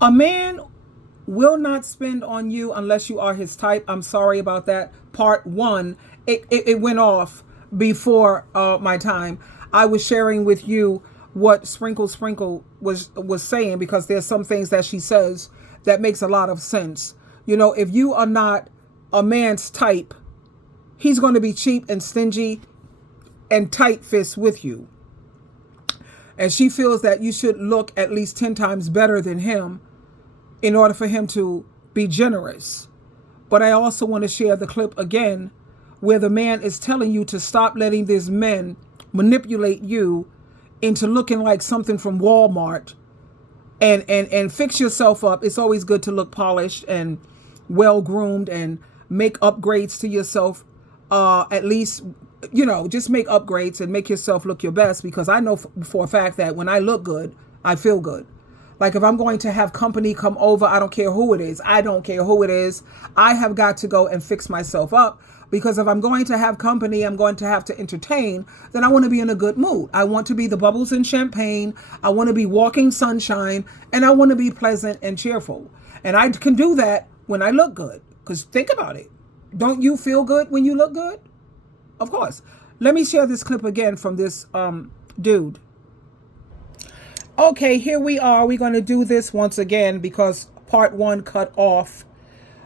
A man will not spend on you unless you are his type. I'm sorry about that. Part one, it went off before my time. I was sharing with you what Sprinkle was saying, because there's some things that she says that makes a lot of sense. You know, if you are not a man's type, he's going to be cheap and stingy and tight fist with you. And she feels that you should look at least 10 times better than him in order for him to be generous. But I also want to share the clip again where the man is telling you to stop letting these men manipulate you into looking like something from Walmart, and fix yourself up. It's always good to look polished and well groomed and make upgrades to yourself. At least, you know, just make upgrades and make yourself look your best, because I know for a fact that when I look good, I feel good. Like if I'm going to have company come over, I don't care who it is. I don't care who it is. I have got to go and fix myself up, because if I'm going to have company, I'm going to have to entertain, then I want to be in a good mood. I want to be the bubbles in champagne. I want to be walking sunshine, and I want to be pleasant and cheerful. And I can do that when I look good, because think about it. Don't you feel good when you look good? Of course. Let me share this clip again from this dude. Okay, here we are. We're going to do this once again because part one cut off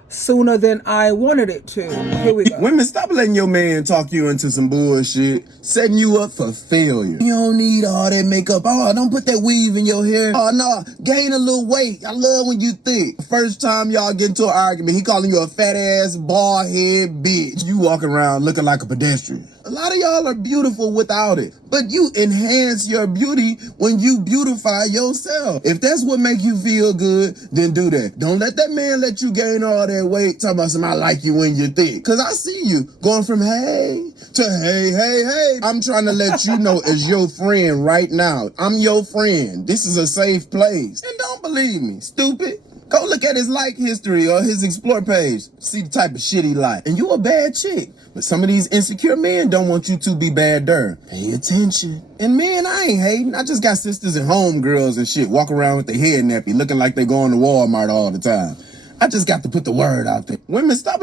sooner than I wanted it to. Here we go. Women, stop letting your man talk you into some bullshit, setting you up for failure. You don't need all that makeup. Oh, don't put that weave in your hair. Oh, no, gain a little weight. I love when you thick. First time y'all get into an argument, he calling you a fat ass, bald head bitch. You walk around looking like a pedestrian. A lot of y'all are beautiful without it, but you enhance your beauty when you beautify yourself. If that's what make you feel good, then do that. Don't let that man let you gain all that weight talking about somebody like you when you're thick. Cause I see you going from hey to hey. I'm trying to let you know as your friend right now. I'm your friend. This is a safe place. And don't believe me, stupid. Go look at his like history or his explore page. See the type of shit he like. And you a bad chick. But some of these insecure men don't want you to be badder. Pay attention. And man, I ain't hating. I just got sisters and homegirls and shit walk around with their head nappy looking like they going to Walmart all the time. I just got to put the word out there. Women, stop.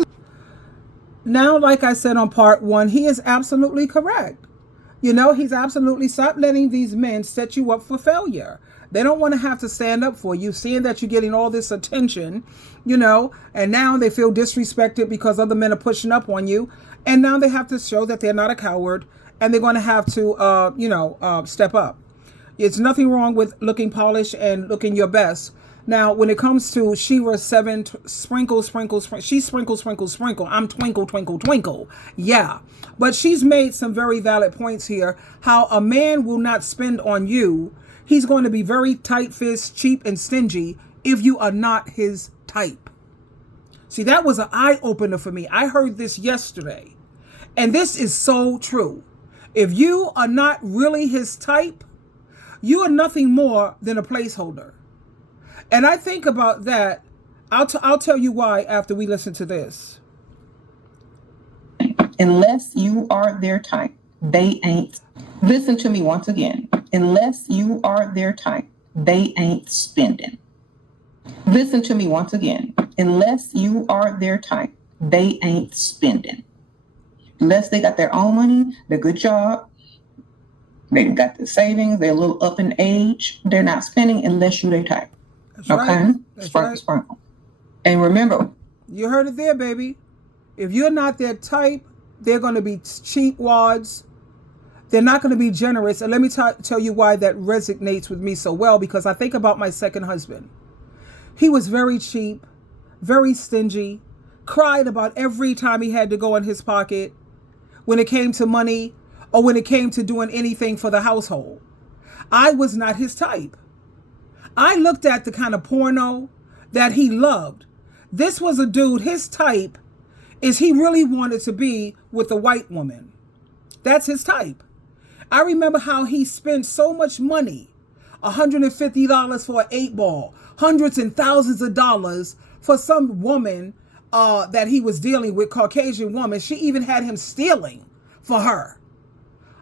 Now, like I said on part one, he is absolutely correct. You know, he's absolutely, stop letting these men set you up for failure. They don't want to have to stand up for you, seeing that you're getting all this attention, you know, and now they feel disrespected because other men are pushing up on you. And now they have to show that they're not a coward, and they're going to have to, step up. It's nothing wrong with looking polished and looking your best. Now, when it comes to Shira 7, sprinkle, she's sprinkle. I'm twinkle. Yeah. But she's made some very valid points here. How a man will not spend on you. He's going to be very tight-fist, cheap, and stingy if you are not his type. See, that was an eye-opener for me. I heard this yesterday. And this is so true. If you are not really his type, you are nothing more than a placeholder. And I think about that. I'll tell you why after we listen to this. Unless you are their type, they ain't. Listen to me once again. Unless you are their type, they ain't spending. Listen to me once again. Unless you are their type, they ain't spending. Unless they got their own money, their good job, they got the savings, they're a little up in age, they're not spending unless you their type. That's okay? Right. That's Sprinkle. And remember. You heard it there, baby. If you're not their type, they're going to be cheap wads. They're not going to be generous. And let me tell you why that resonates with me so well, because I think about my second husband. He was very cheap, very stingy, cried about every time he had to go in his pocket when it came to money or when it came to doing anything for the household. I was not his type. I looked at the kind of porno that he loved. This was a dude, his type is he really wanted to be with a white woman. That's his type. I remember how he spent so much money, $150 for an 8-ball, hundreds and thousands of dollars for some woman that he was dealing with, Caucasian woman. She even had him stealing for her.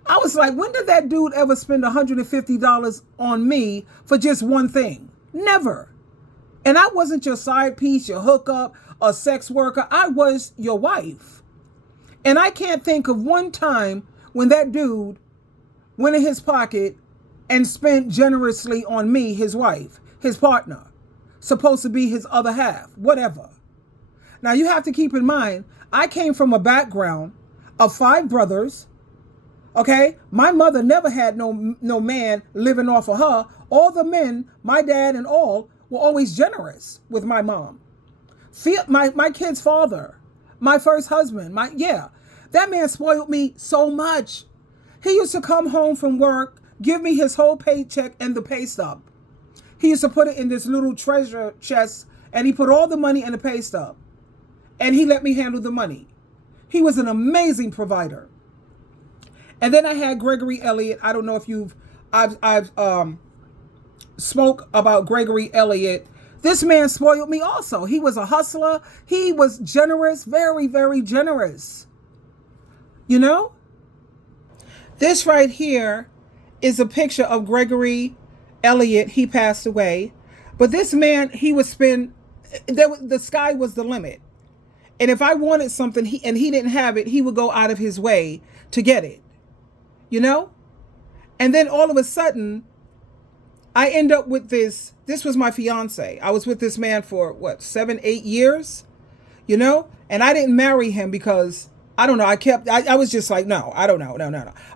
I was like, when did that dude ever spend $150 on me for just one thing? Never. And I wasn't your side piece, your hookup, a sex worker. I was your wife. And I can't think of one time when that dude went in his pocket and spent generously on me, his wife, his partner, supposed to be his other half, whatever. Now you have to keep in mind, I came from a background of 5 brothers. Okay, my mother never had no man living off of her. All the men, my dad and all, were always generous with my mom. My kid's father, my first husband, that man spoiled me so much. He used to come home from work, give me his whole paycheck and the pay stub. He used to put it in this little treasure chest, and he put all the money in the pay stub. And he let me handle the money. He was an amazing provider. And then I had Gregory Elliott. I don't know if I've spoke about Gregory Elliott. This man spoiled me also. He was a hustler. He was generous, very, very generous. You know? This right here is a picture of Gregory Elliott. He passed away. But this man, he would spend, the sky was the limit. And if I wanted something and he didn't have it, he would go out of his way to get it. You know? And then all of a sudden, I end up with this was my fiance. I was with this man for 7, 8 years, you know? And I didn't marry him because, I don't know, I was just like, no.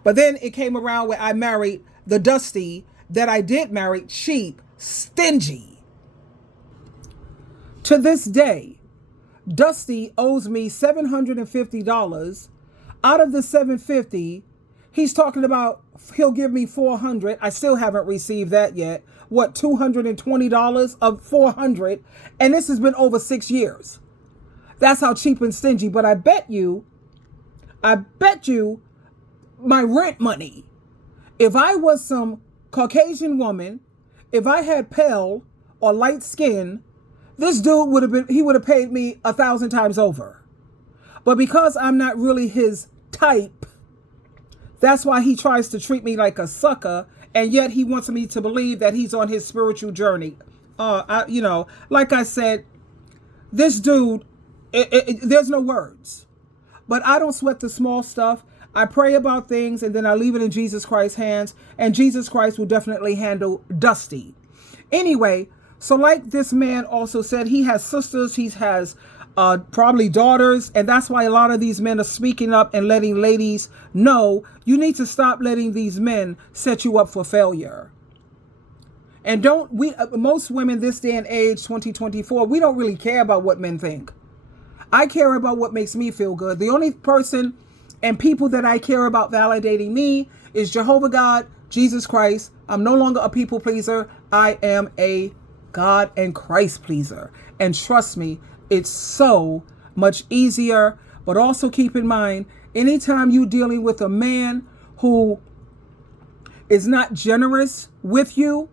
But then it came around where I married the Dusty that I did marry, cheap, stingy. To this day, Dusty owes me $750. Out of the $750, he's talking about he'll give me $400. I still haven't received that yet. $220 of $400, and this has been over 6 years. That's how cheap and stingy. But I bet you, my rent money. If I was some Caucasian woman, if I had pale or light skin, this dude would have paid me 1,000 times over. But because I'm not really his type, that's why he tries to treat me like a sucker, and yet he wants me to believe that he's on his spiritual journey. Like I said, this dude, there's no words. But I don't sweat the small stuff. I pray about things, and then I leave it in Jesus Christ's hands, and Jesus Christ will definitely handle Dusty. Anyway, so like this man also said, he has sisters, he has probably daughters, and that's why a lot of these men are speaking up and letting ladies know you need to stop letting these men set you up for failure. And most women this day and age, 2024, we don't really care about what men think. I care about what makes me feel good. The only person and people that I care about validating me is Jehovah God, Jesus Christ. I'm no longer a people pleaser. I am a God and Christ pleaser. And trust me, it's so much easier. But also keep in mind, anytime you're dealing with a man who is not generous with you,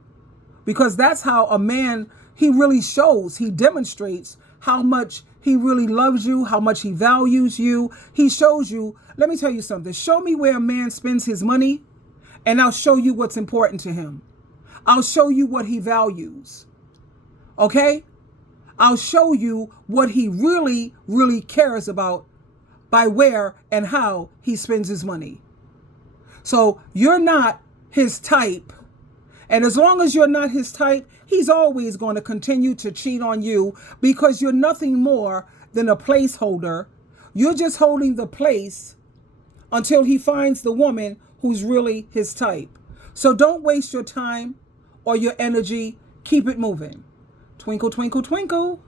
because that's how a man, he really shows, he demonstrates how much he really loves you, how much he values you. He shows you, let me tell you something. Show me where a man spends his money, and I'll show you what's important to him. I'll show you what he values. Okay? I'll show you what he really, really cares about by where and how he spends his money. So you're not his type. And as long as you're not his type, he's always going to continue to cheat on you because you're nothing more than a placeholder. You're just holding the place until he finds the woman who's really his type. So don't waste your time or your energy. Keep it moving. Twinkle, twinkle, twinkle.